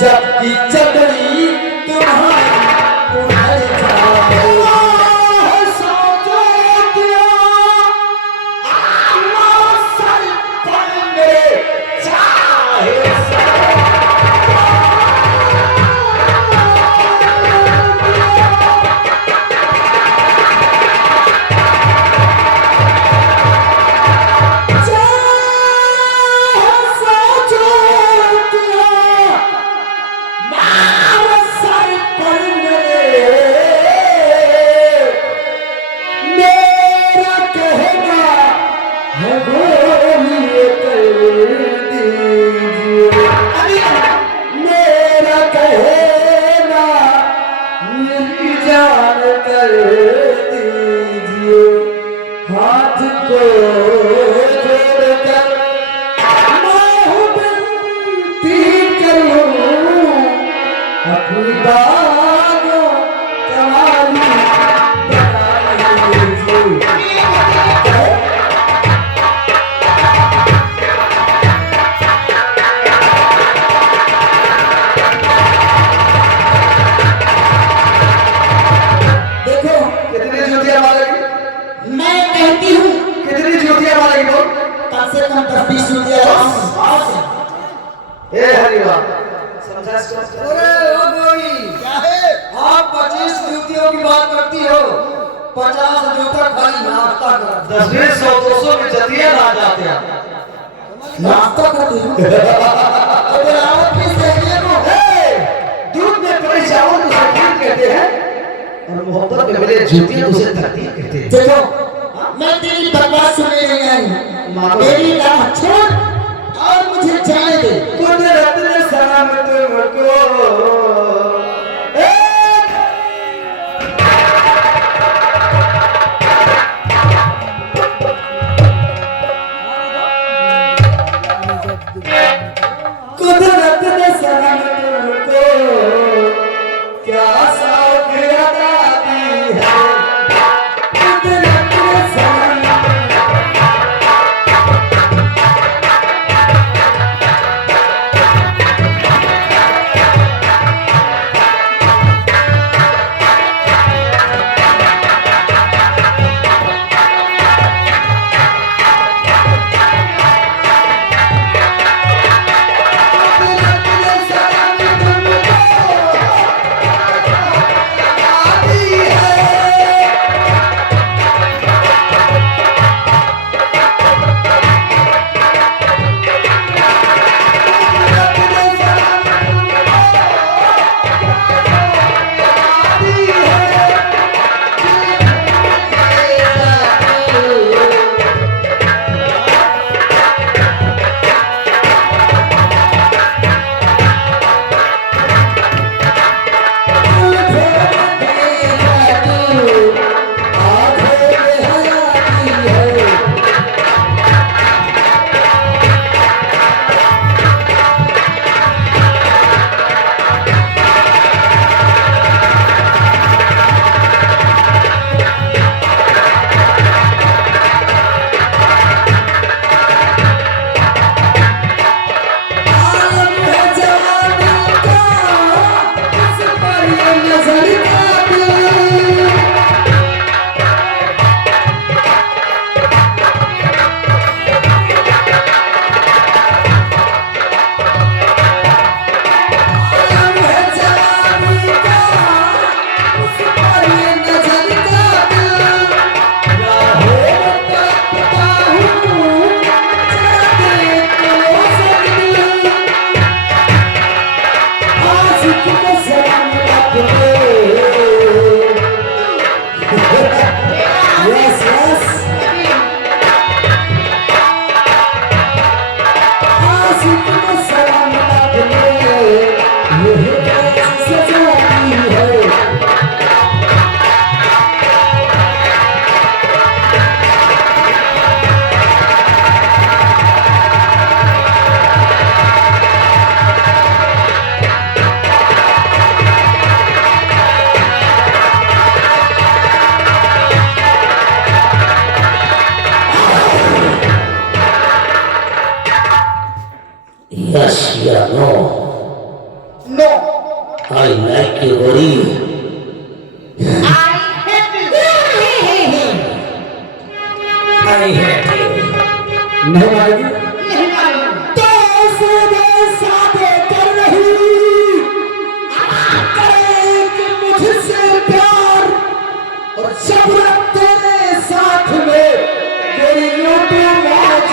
जबकि चदरी तुम्हारी उधर जाए कर दीजिए हाथ को जोड़कर मैं विनती करूं अपनी बागों कमाली बना लीजिए। आप 25 जूतियों की बात करती हो, 50 जूता खाली नाश्ता कर 10 20 100 200 में जतिया ना जाते हैं नाश्ता कर दूं अगर आप किस देखिए को दूध में पड़े चावल उसे खीर कहते हैं और मोहब्बत में मिले जूतियां उसे तरतीब कहते हैं। देखो मैं तेरी बकवास सुनने नहीं आई, मेरी राह छोड़ और मुझे जाने दे। कुदरत ने सलाम तुमको कुदरत ने सलाम तुमको क्या सौख अता दी है। कुदरत ने सलाम Yes, yeah, no. No. I like you गोरी। I hate you. I hate you. नहीं मारेगी? नहीं मालूम। तो सीधे साधे कर रही करेंगे मुझसे प्यार और जब रख तेरे साथ में तेरी लूटू मौज।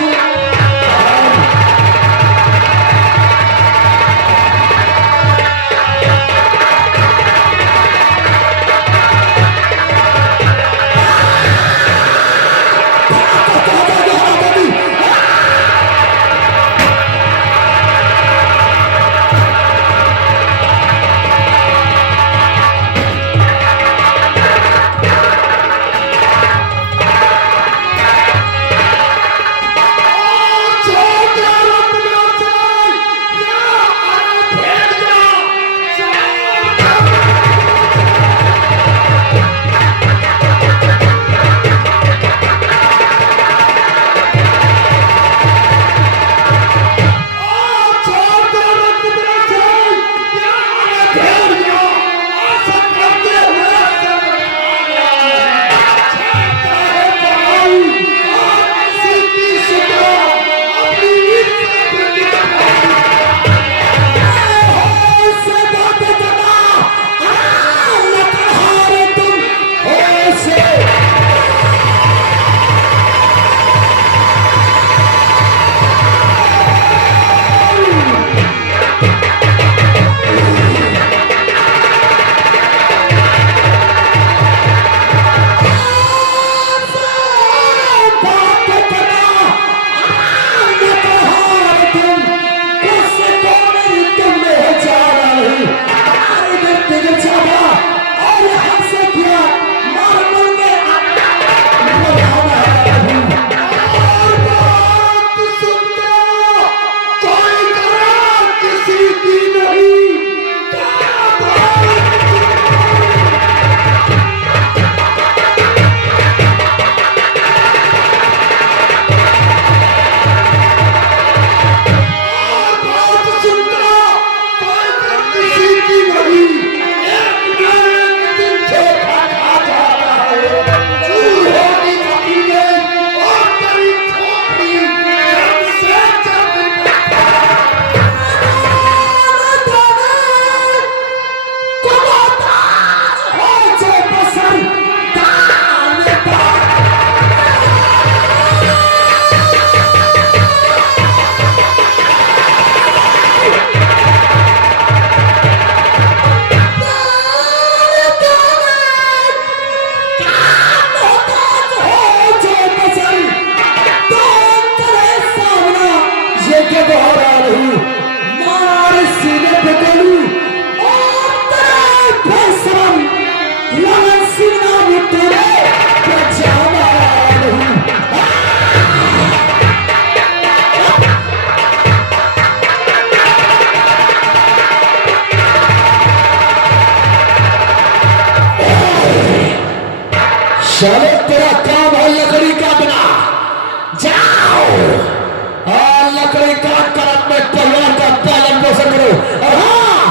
चलो तेरा काम है लकड़ी का बना, जाओ और लकड़ी काट कर अपने परिवार का पालन पोषण करो। और हाँ,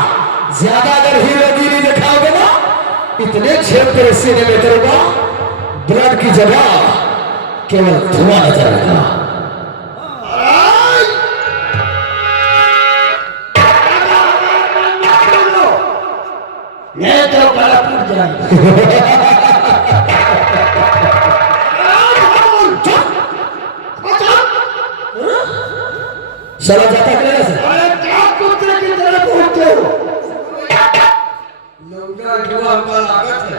ज्यादा अगर हीरोगिरी दिखाओगे ना, इतने छेद तेरे सीने में करूंगा, ब्लड की जगह केवल धुआं नजर आएगा। मैं तो गला फट जाएगा। चला जाता है से। अरे क्या कुत्ते की तरह बोलते हो? लौंडा जुआ का लागत है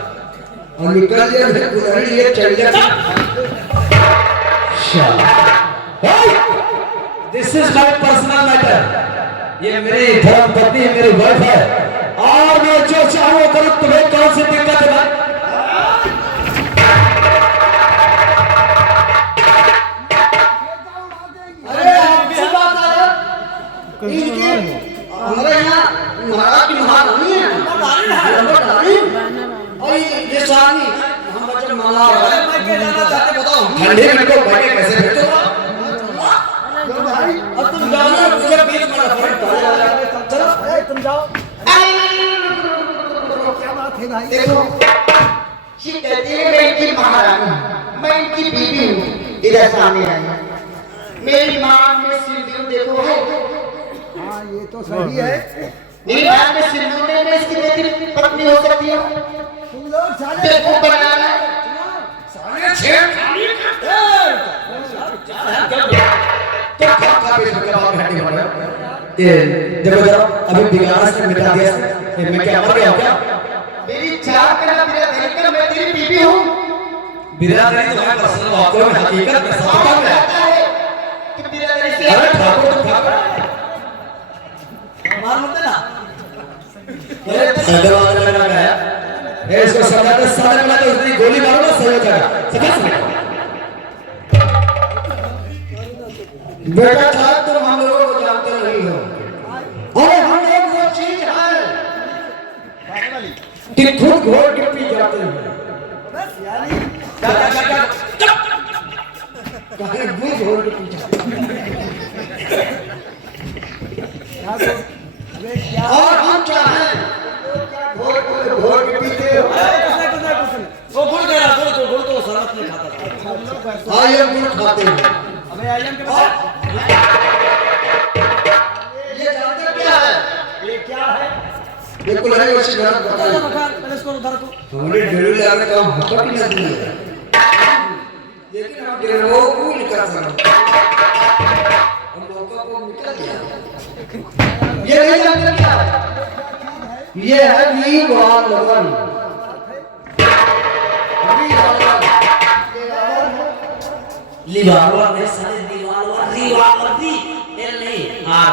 और निकल गया है गुरहरी ये चल गया। This is my personal matter. ये मेरी धर्म पत्नी है, मेरी वाइफ है, और मैं जो चाहूँ करूँ। तुम्हें कौन सी दिक्कत है भाई? इनके हमारे यहाँ महाराज की महारानी है, और ये सानी हम बच्चे माला मैं क्या जानना चाहते बताओ। ठंडे में को भागे कैसे भेजो? भाई अब तुम जाओ ना, मुझे बीच में पड़ता है। चलो तुम जाओ। इधर सामने आई। मेरी माँ में सिंदूर देखो है। हाँ ये तो सही है। मेरी माँ में सिंदूर में मैं इसकी बेटी पत्नी हो सकती हूँ। तुम लोग साले देखो बनाना साले छेड़खानी करते तो खा बेच के बाहर हटे पड़े। ये देखो जरा अभी बिगाड़ से मिटा दिया ये मैं क्या मर गया क्या? मेरी चार करना बिरादरी कर, मैं तेरी बीवी हूँ। बिरादरी तो है पर्सनल वाकई में हकीकत में साथ में है। तुम बिरादरी से अरे ठाकुर तुम ठाकुर मार मत देना। अरे धन्यवाद लगा गया ये इसको सदा के साथ लगा तो उसने गोली मारूंगा सही हो जाएगा सदा बेटा साहब तुम हम लोगों को जानते नहीं हो। अरे हम लोग वो चीज है कि खुद घोड़ के पी जाते हैं बस यानी क्या कहीं भी घोड़ के पीछे और हम चाहें घोड़ के पीछे वो गुड़ दे रहा गुड़ तो शराब नहीं खाता आए गुड़ खाते हैं। हमें आइलम के पास ये जानते क्या है? ये क्या है? बिल्कुल नहीं वैसे गलत बताइए। पहले इसको उधर को हमने डेढ़ लाख का हक भी नहीं दिया, लेकिन हम डेढ़ को निकल सकते हम मौका को निकल गया। ये नहीं जानते क्या है? ये है वीर वाल लगन। लिवारवा में सारे लिवारवा दी एल नहीं आर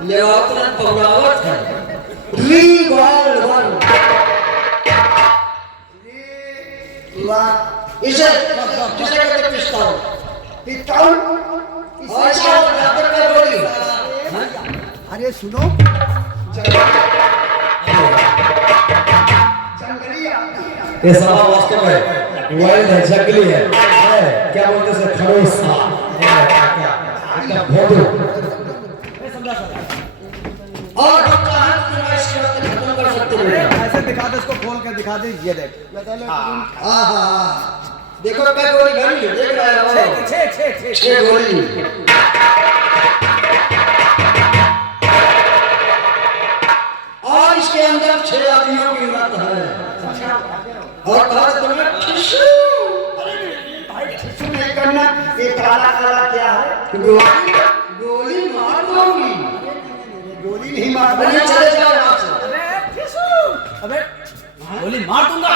लेवावत पौरावत है वीर वाल लगन इसे किसे कहते पिस्तौल? पिस्तौल और इसका जाकर क्या बोली? अरे सुनो ये सारा वास्तव में वाइल्ड है जंगली है क्या बोलते हैं खरोस क्या भोदू और हम चाहें तो मैं इसकी बात खत्म कर सकते हैं। ऐसे दिखा दे, इसको खोल के दिखा दे, ये देख। हाँ हाँ देखो क्या गोली भरी है, देख रहे हो? छह गोली। और इसके अंदर 6 आदमियों की हिम्मत है। और कहा तुम्हें ठिसू नहीं करना। ये काला काला क्या है? गोली मार दूंगी। गोली नहीं मार दूंगी, चले जाओ यहाँ से। अबे गोली मार दूंगा।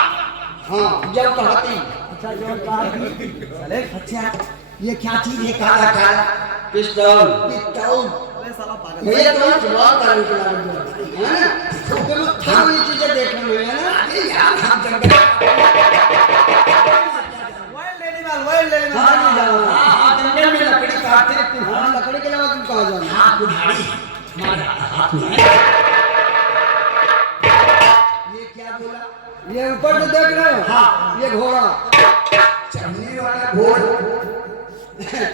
हाँ जब कहती अच्छा जो चले अच्छा ये क्या चीज है? काला काला पिस्तौल। पिस्तौल साला पागल भैया तुम्हारा जवाब करने के लिए है ना? तुम हम ये चीजें देखने में है ना? अरे यार हम जंगल वाइल्ड एनिमल हाँ जंगल में लकड़ी काटते हैं। हाँ लकड़ी के अलावा तुम कहाँ जाना? हाथ उठाड़ी हाथ में ये क्या बोला? ये ऊपर से देख रहे हो? हाँ ये घोड़ा चढ़ने वाला घोड़ा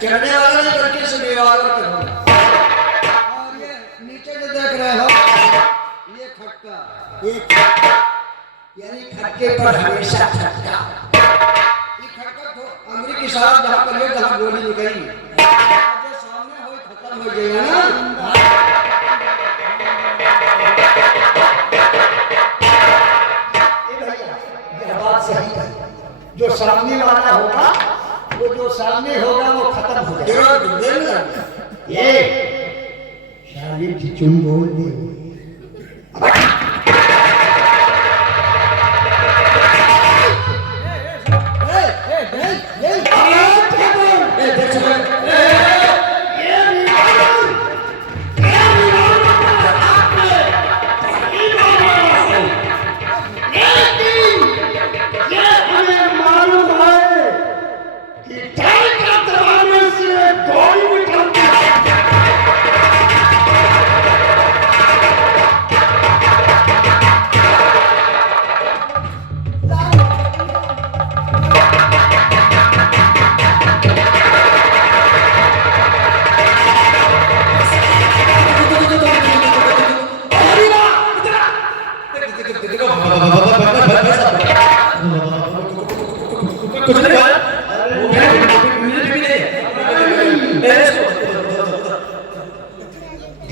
चढ़ने वाला नहीं बल्कि सुनने वाला का घोड़ा। और ये नीचे जो देख रहे हो ये खटका, एक यानी खटके पर हमेशा खटका। ये खटका तो अमरीकी साहब जहाँ पर है जहाँ गोली निकली जो सामने हो खत्म हो जाएगा ना। ये भैया यह बात सही है। जो सामने वाला होगा वो जो सामने होगा वो खत्म हो जाएगा। ये शायद जी चुम बोल दे।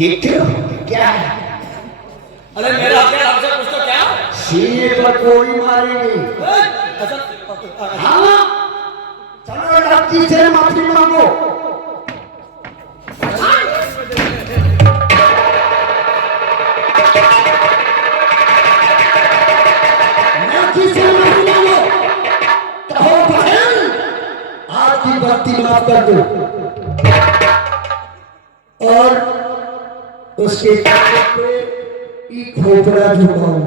देखते हो क्या है? अरे मेरा हथियार हमसे कुछ तो क्या सीने पर कोई मारेंगे। अच्छा हाँ चलो लड़की से माफी मांगो। लड़की से माफी मांगो। कहो बहन आपकी गलती माफ कर दो और उसके कान पे एक खोपड़ा झुकाओ।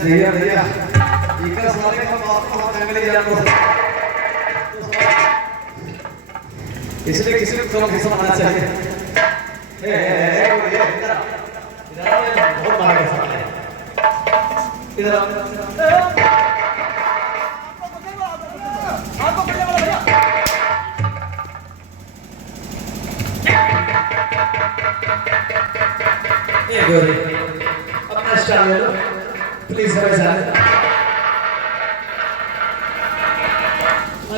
भैया भैया इनका सारे का बात को जंगली जानवर इसलिए किसी को कम हिस्सा होना चाहिए। इधर बहुत मारेगा साले। इधर अपना स्टार ले लो प्लीज समय साथ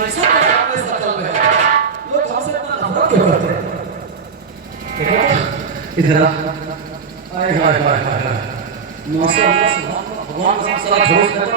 ऐसा करने से चल रहा है लोग हमसे इतना नफरत क्यों करते हैं? इधर आए हाय हाय हाय मौसम भगवान का सारा छोड़ देता